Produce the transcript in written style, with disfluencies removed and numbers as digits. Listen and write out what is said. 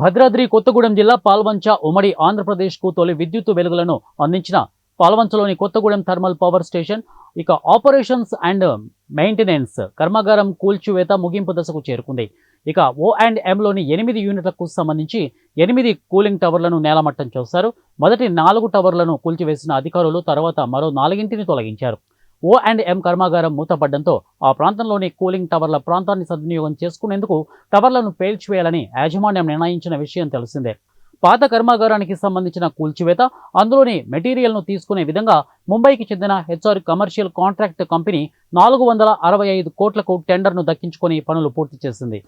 భద్రాద్రి కొత్తగూడెం జిల్లా పాల్వంచ ఉమ్మడి ఆంధ్రప్రదేశ్కు తొలి విద్యుత్ వెలుగులను అందించిన పాల్వంచలోని కొత్తగూడెం థర్మల్ పవర్ స్టేషన్ ఇక ఆపరేషన్స్ అండ్ మెయింటెనెన్స్ కర్మాగారం కూల్చివేత ముగింపు దశకు చేరుకుంది. ఇక O&Mలోని 8 యూనిట్లకు సంబంధించి 8 కూలింగ్ టవర్లను నేలమట్టం చేశారు. మొదటి 4 టవర్లను కూల్చివేసిన అధికారులు తర్వాత మరో 4ని తొలగించారు. O&M కర్మాగారం మూతపడడంతో ఆ ప్రాంతంలోని కూలింగ్ టవర్ల ప్రాంతాన్ని సద్వినియోగం చేసుకునేందుకు టవర్లను పేల్చివేయాలని యాజమాన్యం నిర్ణయించిన విషయం తెలిసిందే. పాత కర్మాగారానికి సంబంధించిన కూల్చివేత, అందులోని మెటీరియల్ను తీసుకునే విధంగా ముంబైకి చెందిన HR కమర్షియల్ కాంట్రాక్ట్ కంపెనీ 465 కోట్లకు టెండర్ను దక్కించుకొని పనులు పూర్తి చేసింది.